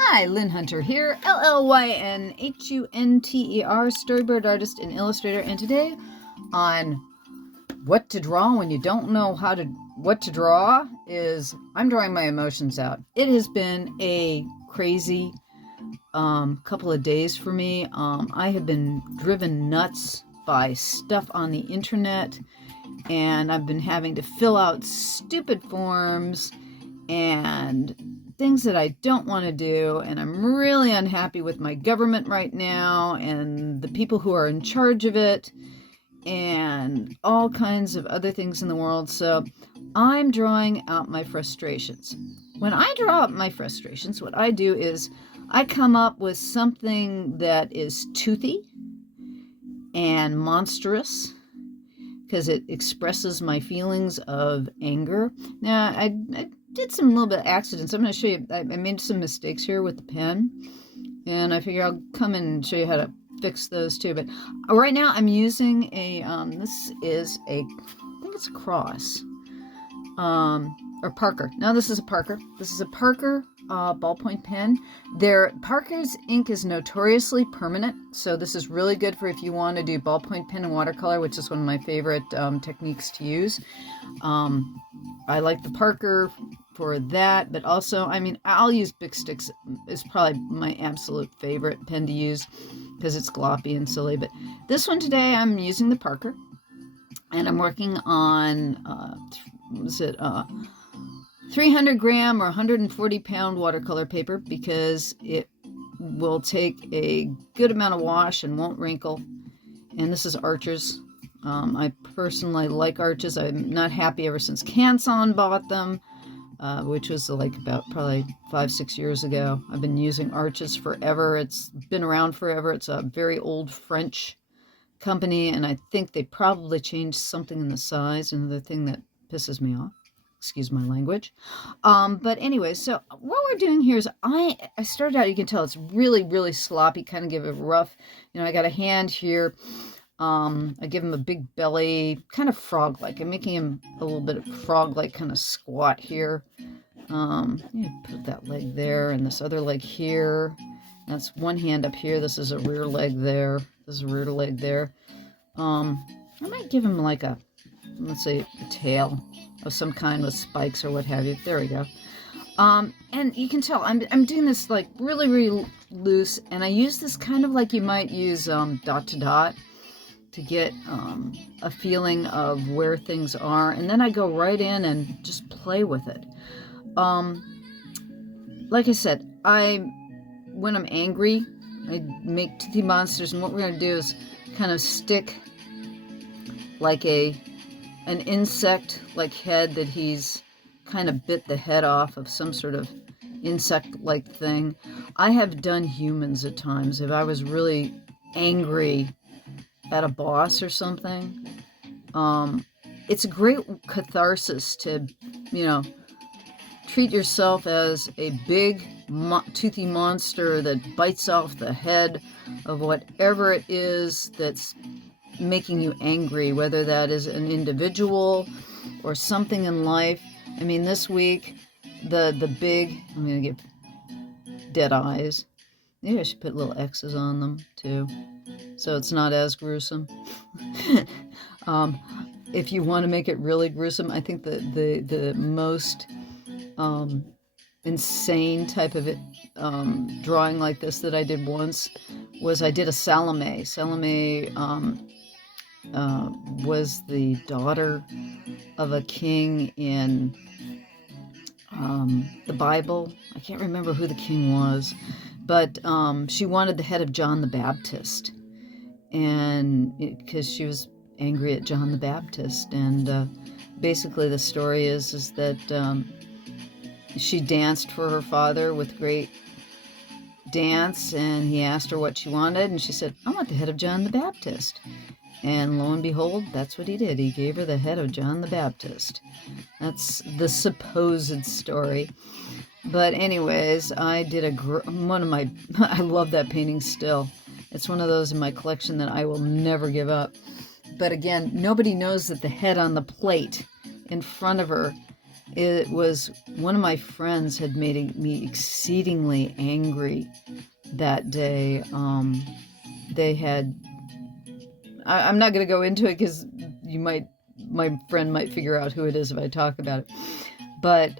Hi, Llyn Hunter here, Llynhunter, storyboard artist and illustrator, and today on what to draw when you don't know what to draw is I'm drawing my emotions out. It has been a crazy couple of days for me. I have been driven nuts by stuff on the internet, and I've been having to fill out stupid forms and things that I don't want to do, and I'm really unhappy with my government right now and the people who are in charge of it and all kinds of other things in the world. So I'm drawing out my frustrations. When I draw out my frustrations, what I do is I come up with something that is toothy and monstrous because it expresses my feelings of anger. Now, I did some little bit of accidents. I'm going to show you. I made some mistakes here with the pen, and I figure I'll come in and show you how to fix those too. But right now I'm using a, this is a, I think it's a Cross, or Parker. No, this is a Parker. This is a Parker ballpoint pen. Parker's ink is notoriously permanent, so this is really good for if you want to do ballpoint pen and watercolor, which is one of my favorite techniques to use. I like the Parker for that, but also, I mean, I'll use Big Sticks. Is probably my absolute favorite pen to use because it's gloppy and silly. But this one today, I'm using the Parker, and I'm working on 300 gram or 140 pound watercolor paper because it will take a good amount of wash and won't wrinkle. And this is Arches. I personally like Arches. I'm not happy ever since Canson bought them, which was like about probably 5-6 years ago. I've been using Arches forever. It's been around forever. It's a very old French company, and I think they probably changed something in the size. Another thing that pisses me off. Excuse my language. But anyway, so what we're doing here is I started out, you can tell it's really, really sloppy, kind of give it rough. You know, I got a hand here. I give him a big belly, kind of frog-like. I'm making him a little bit of frog-like, kind of squat here. Put that leg there and this other leg here. That's one hand up here. This is a rear leg there. This is a rear leg there. I might give him like a, let's say, a tail of some kind with spikes or what have you. There we go. And you can tell I'm doing this like really, really loose, and I use this kind of like you might use dot to dot to get a feeling of where things are, and then I go right in and just play with it. Like I said, when I'm angry, I make toothy monsters, and what we're going to do is kind of stick like an insect-like head that he's kind of bit the head off of some sort of insect-like thing. I have done humans at times. If I was really angry at a boss or something, it's a great catharsis to, you know, treat yourself as a big toothy monster that bites off the head of whatever it is that's making you angry, whether that is an individual or something in life. I mean, this week, the big, I'm going to get dead eyes. Maybe I should put little X's on them too, so it's not as gruesome. If you want to make it really gruesome, I think the most insane type of drawing like this that I did once was I did a Salome. Salome was the daughter of a king in the Bible. I can't remember who the king was, but she wanted the head of John the Baptist, and because she was angry at John the Baptist, and basically the story is that she danced for her father with great dance, and he asked her what she wanted, and she said, "I want the head of John the Baptist." And lo and behold, that's what he did. He gave her the head of John the Baptist. That's the supposed story. But anyways, I did I love that painting still. It's one of those in my collection that I will never give up. But again, nobody knows that the head on the plate in front of her It was one of my friends had made me exceedingly angry that day. They had, I'm not going to go into it because my friend might figure out who it is if I talk about it. But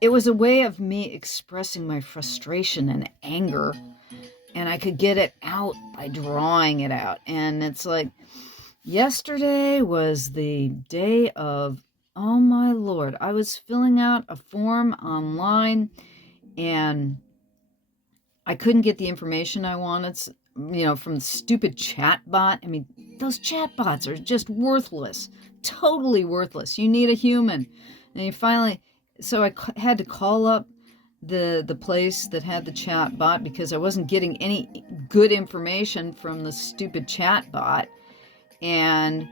it was a way of me expressing my frustration and anger, and I could get it out by drawing it out. And it's like, yesterday was the day of, oh my Lord, I was filling out a form online and I couldn't get the information I wanted, from the stupid chat bot. I mean, those chat bots are just worthless, totally worthless. You need a human. And you finally, so I had to call up the place that had the chat bot because I wasn't getting any good information from the stupid chat bot. And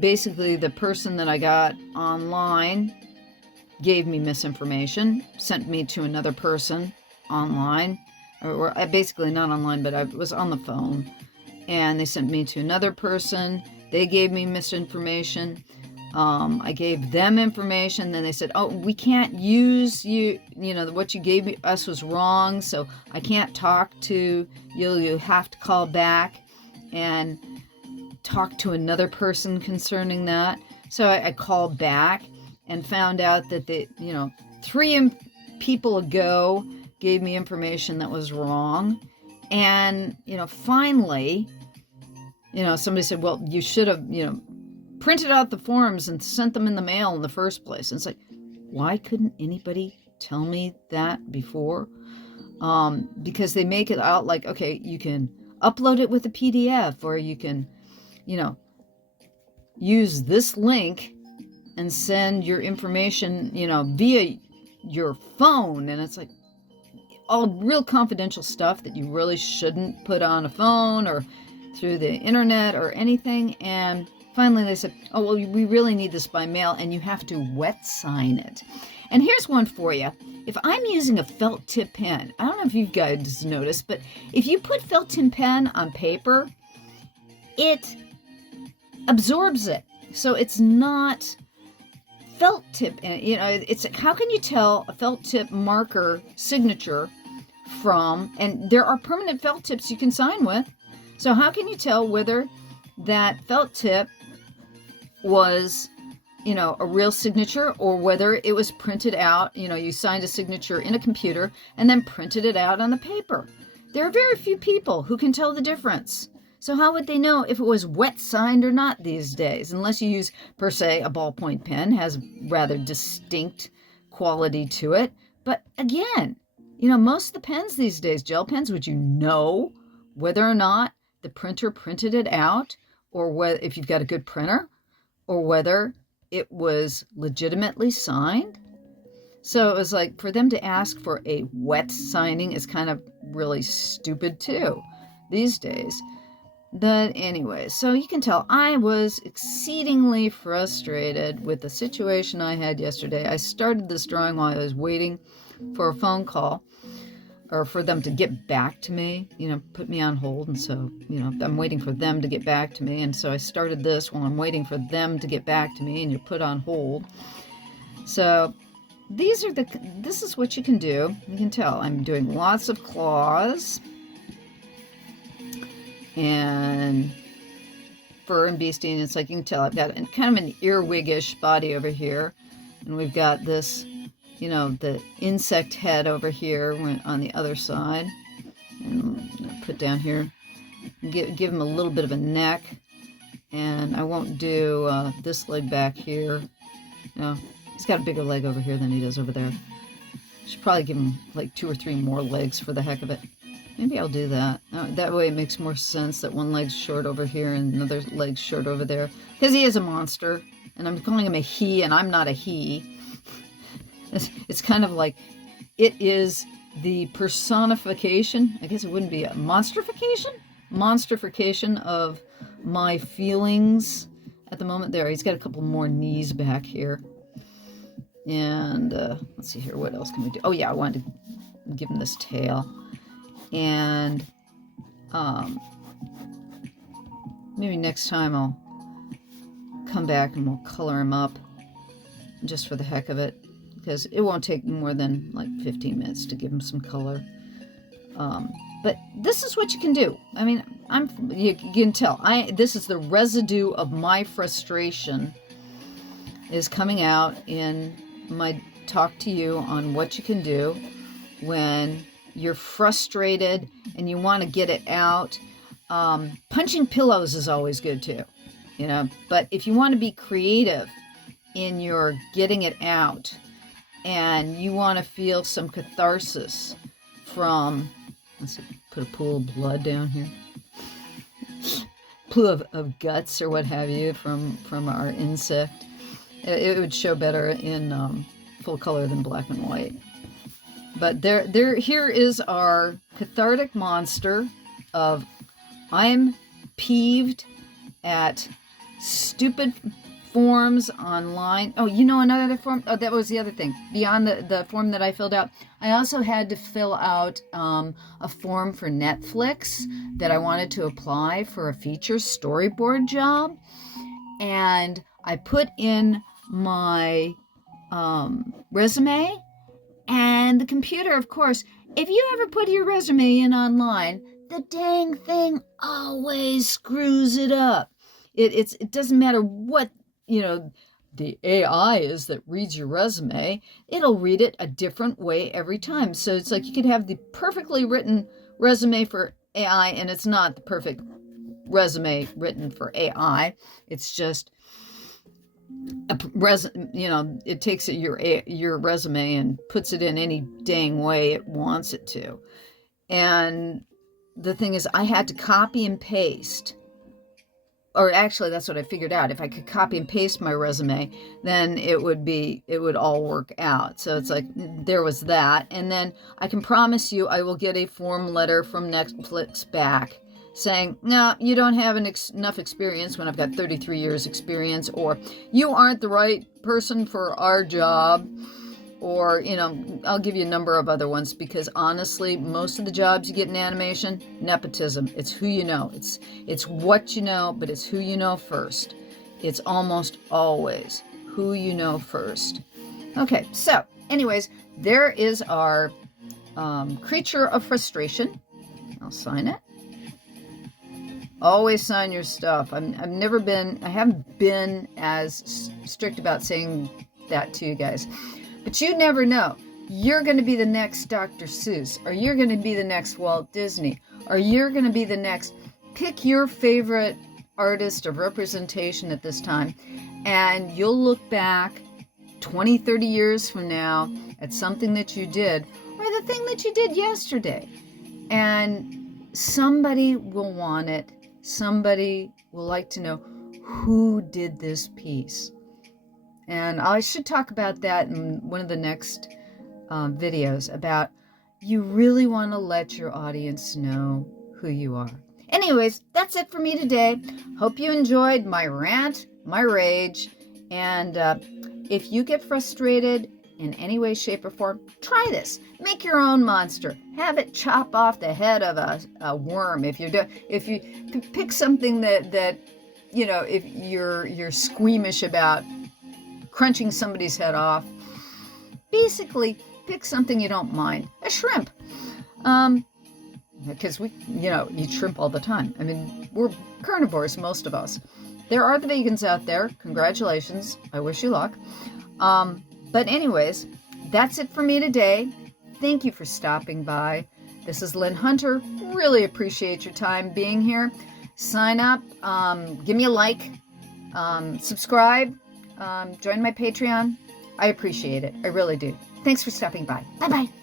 basically the person that I got online gave me misinformation, sent me to another person online, or basically not online, but I was on the phone, and they sent me to another person. They gave me misinformation. I gave them information. Then they said, oh, we can't use you, what you gave us was wrong, so I can't talk to you. You have to call back and talk to another person concerning that. So I called back and found out that they, 3 people ago gave me information that was wrong. And, finally, somebody said, well, you should have, printed out the forms and sent them in the mail in the first place. And it's like, why couldn't anybody tell me that before? Because they make it out like, okay, you can upload it with a PDF, or you can, use this link and send your information, via your phone. And it's like all real confidential stuff that you really shouldn't put on a phone or through the internet or anything. And finally they said, oh, well, we really need this by mail and you have to wet sign it. And here's one for you. If I'm using a felt tip pen, I don't know if you guys noticed, but if you put felt tip pen on paper, it absorbs it. So it's not felt tip. It's how can you tell a felt tip marker signature from, and there are permanent felt tips you can sign with. So how can you tell whether that felt tip was, a real signature or whether it was printed out, you signed a signature in a computer and then printed it out on the paper? There are very few people who can tell the difference. So how would they know if it was wet signed or not these days? Unless you use, per se, a ballpoint pen, has rather distinct quality to it. But again, most of the pens these days, gel pens, would you know whether or not the printer printed it out, or whether, if you've got a good printer, or whether it was legitimately signed? So it was like, for them to ask for a wet signing is kind of really stupid too these days. But anyway, so you can tell I was exceedingly frustrated with the situation I had yesterday. I started this drawing while I was waiting for a phone call, or for them to get back to me, put me on hold. And so, I'm waiting for them to get back to me. And so I started this while I'm waiting for them to get back to me, and you're put on hold. So this is what you can do. You can tell I'm doing lots of claws and fur and beastie, and it's like you can tell I've got kind of an earwig-ish body over here, and we've got this, the insect head over here on the other side, and I'll put down here, give him a little bit of a neck, and I won't do this leg back here. He's got a bigger leg over here than he does over there. Should probably give him like 2 or 3 more legs for the heck of it. Maybe I'll do that. That way it makes more sense that one leg's short over here and another leg's short over there. Because he is a monster, and I'm calling him a he, and I'm not a he. It's kind of like, it is the personification, I guess it wouldn't be a monsterification? Monsterification of my feelings at the moment. There, he's got a couple more knees back here. And let's see here, what else can we do? Oh yeah, I wanted to give him this tail. And maybe next time I'll come back and we'll color him up. just for the heck of it, because it won't take more than like 15 minutes to give them some color. But this is what you can do. I mean, you can tell, this is the residue of my frustration is coming out in my talk to you on what you can do when you're frustrated and you want to get it out. Punching pillows is always good too, you know, but if you want to be creative in your getting it out and you want to feel some catharsis from, let's see, put a pool of blood down here, pool of guts or what have you from our insect, it would show better in full color than black and white. But here is our cathartic monster of I'm peeved at stupid forms online. Oh, you know another form? Oh, that was the other thing. Beyond the form that I filled out, I also had to fill out a form for Netflix that I wanted to apply for a feature storyboard job. And I put in my resume, and the computer, of course, if you ever put your resume in online, the dang thing always screws it up. It doesn't matter what, you know, the AI is that reads your resume, it'll read it a different way every time. So it's like you could have the perfectly written resume for AI, and it's not the perfect resume written for AI. It's just it takes your resume and puts it in any dang way it wants it to. And the thing is, I had to copy and paste, or actually that's what I figured out. If I could copy and paste my resume, then it would all work out. So it's like, there was that. And then I can promise you I will get a form letter from Netflix back saying, no, you don't have enough experience when I've got 33 years experience, or you aren't the right person for our job, or, you know, I'll give you a number of other ones, because honestly, most of the jobs you get in animation, nepotism. It's who you know. It's what you know, but it's who you know first. It's almost always who you know first. Okay, so anyways, there is our creature of frustration. I'll sign it. Always sign your stuff. I haven't been as strict about saying that to you guys. But you never know. You're going to be the next Dr. Seuss, or you're going to be the next Walt Disney, or you're going to be the next. Pick your favorite artist of representation at this time, and you'll look back 20, 30 years from now at something that you did, or the thing that you did yesterday. And somebody will want it. Somebody will like to know who did this piece. And I should talk about that in one of the next videos, about you really want to let your audience know who you are. Anyways, that's it for me today. Hope you enjoyed my rant, my rage, and if you get frustrated in any way, shape, or form, try this. Make your own monster. Have it chop off the head of a worm. If you pick something that you know, if you're squeamish about crunching somebody's head off, basically pick something you don't mind. A shrimp. Because we, you know, eat shrimp all the time. I mean, we're carnivores, most of us. There are the vegans out there. Congratulations. I wish you luck. But anyways, that's it for me today. Thank you for stopping by. This is Llyn Hunter. Really appreciate your time being here. Sign up. Give me a like. Subscribe. Join my Patreon. I appreciate it. I really do. Thanks for stopping by. Bye-bye.